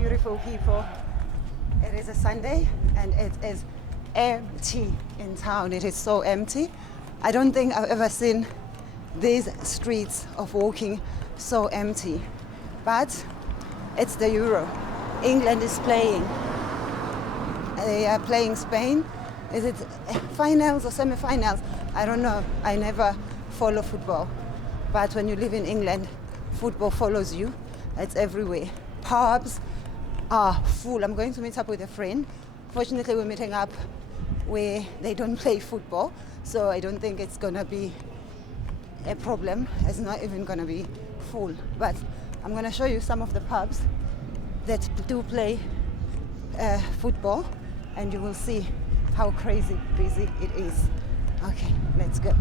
beautiful people. It is a Sunday and it is empty in town. It is so empty. I don't think I've ever seen these streets of walking so empty. But it's the Euro. England is playing. They are playing Spain. Is it finals or semi-finals? I don't know. I never follow football. But when you live in England, football follows you. It's everywhere. Pubs are full. I'm going to meet up with a friend. Fortunately, we're meeting up where they don't play football, so I don't think it's gonna be a problem. It's not even gonna be full. But I'm gonna show you some of the pubs that do play football, and you will see how crazy busy it is. Okay, let's go.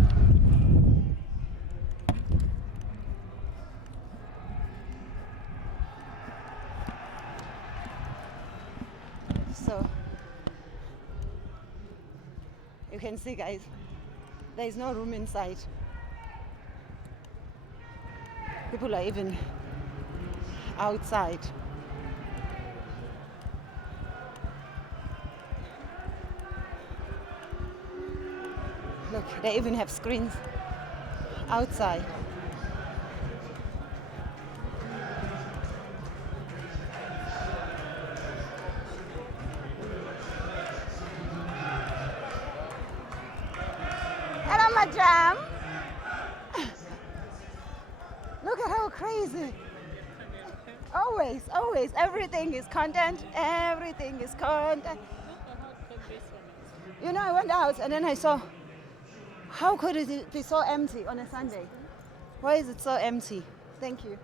So you can see, guys, there is no room inside. People are even outside. Look, they even have screens outside. Hello, madam. Look at how crazy. Always, everything is content. Everything is content. You know, I went out and then I saw, how could it be so empty on a Sunday? Why is it so empty? Thank you.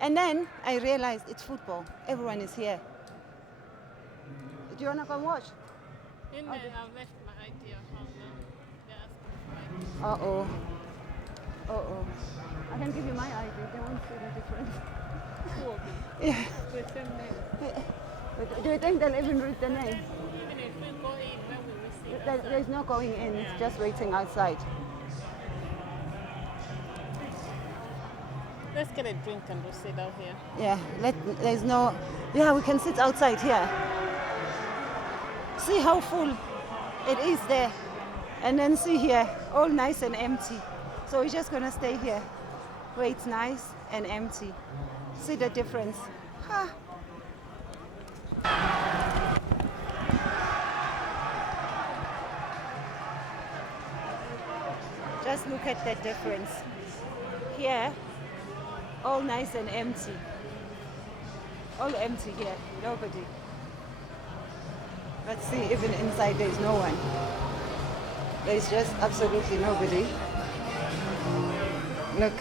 And then I realized it's football. Everyone is here. Do you want to come watch? In there, I've left my ID at home now. They're asking for ID. Uh-oh. Uh-oh. I can give you my ID. They won't see the difference. Two of them. Yeah. The same name. But do you think they'll even read the name? Even if we go in, when we receive There's no going in. It's just waiting outside. Let's get a drink and we'll sit out here. Yeah. There's no... Yeah, we can sit outside here. See how full it is there. And then see here, all nice and empty. So we're just gonna stay here where it's nice and empty. See the difference. Ha. Just look at the difference. Here, all nice and empty. All empty here, nobody. Let's see, even inside there's no one. There's just absolutely nobody. Look.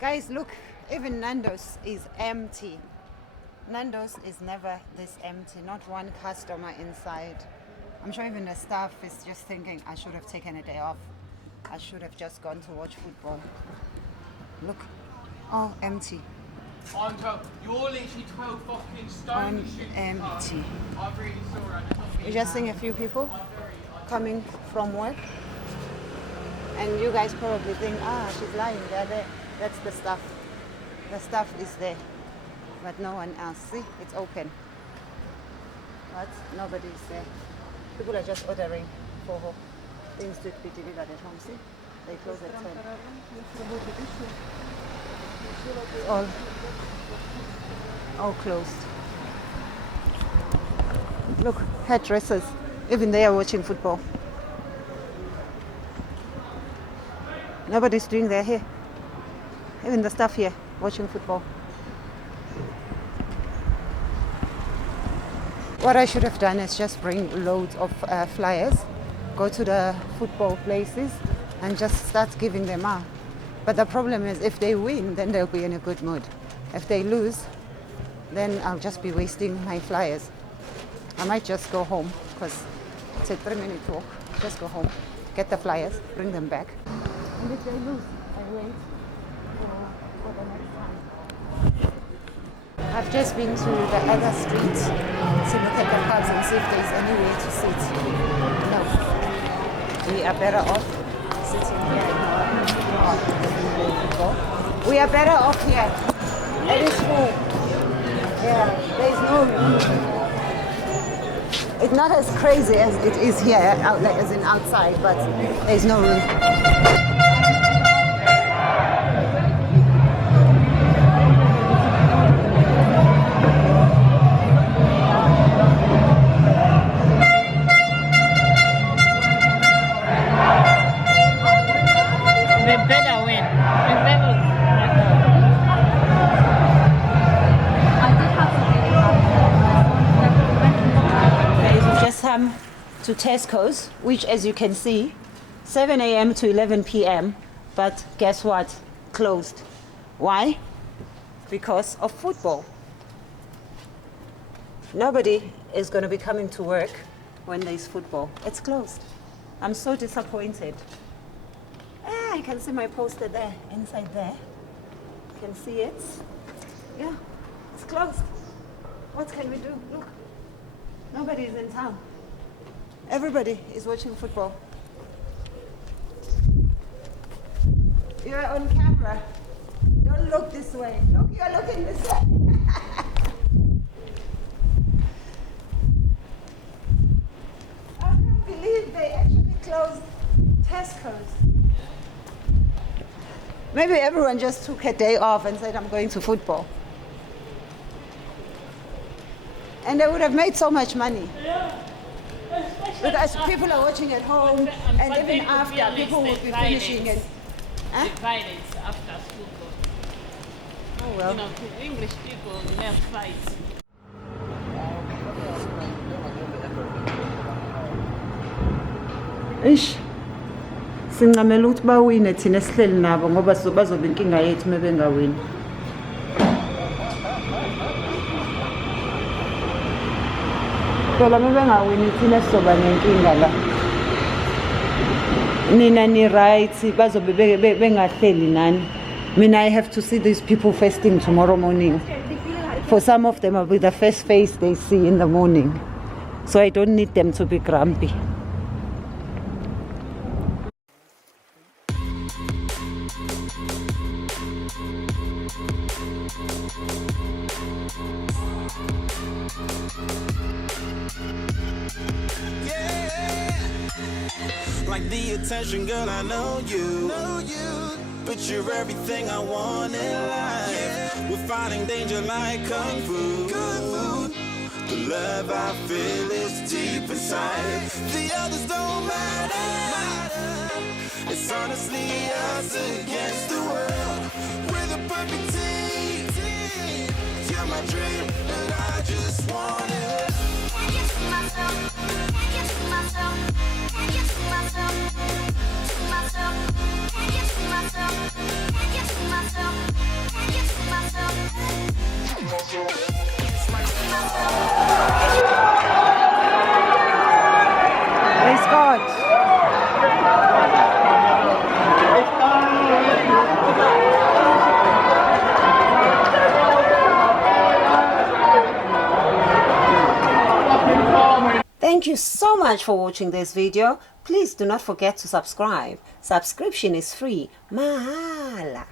Guys, look, even Nando's is empty. Nando's is never this empty, not one customer inside. I'm sure even the staff is just thinking, I should have taken a day off. I should have just gone to watch football. Look, all empty. You're literally 12 fucking stone Empty. I'm really sorry. We're just seeing a few people coming from work. And you guys probably think, she's lying, they're there. That's the stuff. The stuff is there. But no one else. See, it's open. But nobody is there. People are just ordering for things to be delivered at home. See, they close at 10. All closed. Look, hairdressers. Even they are watching football. Nobody's doing their hair. Even the staff here watching football. What I should have done is just bring loads of flyers, go to the football places and just start giving them out. But the problem is if they win, then they'll be in a good mood. If they lose, then I'll just be wasting my flyers. I might just go home because it's a 3-minute walk. Just go home, get the flyers, bring them back. And if they lose, I wait for the next time. I've just been to the other street to look at the pubs and see if there's anywhere to sit. No. We are better off sitting here. We are better off here. It is full. Yeah, there's no room. It's not as crazy as it is here, as in outside, but there's no room. They better win. We've just come to Tesco's, which, as you can see, 7 a.m. to 11 p.m. But guess what? Closed. Why? Because of football. Nobody is going to be coming to work when there's football. It's closed. I'm so disappointed. Ah, you can see my poster there, inside there. You can see it. Yeah, it's closed. What can we do? Look, nobody is in town. Everybody is watching football. You're on camera. Don't look this way. Look, you're looking this way. I can't believe they actually closed Tesco's. Maybe everyone just took a day off and said, I'm going to football. And they would have made so much money. Because people are watching at home, and even after, people will be finishing it. Huh? The violence after football. Oh, well. You know, English people never fight. Ish. Singamela ukuthi bawine thina sihleli nabo ngoba bazoba inkinga yethu mebengawini. Phela mebengawini thina sizoba nenkinga la. Nina ni right bazobe bengahleli nani. Mina I have to see these people fasting tomorrow morning. For some of them will be the first face they see in the morning. So I don't need them to be grumpy. Like the attention, girl, I know you. But you're everything I want in life. We're fighting danger like kung fu. The love I feel is deep inside. The others don't matter. It's honestly us against the world. We're the perfect team. You're my dream, and I just want it. Can't get to myself. Can't get to myself. Can't get to myself. To myself. Can't get to myself. Can't get to myself. Can't get to myself. To myself. Praise God. Thank you so much for watching this video. Please do not forget to subscribe. Subscription is free. Mahala.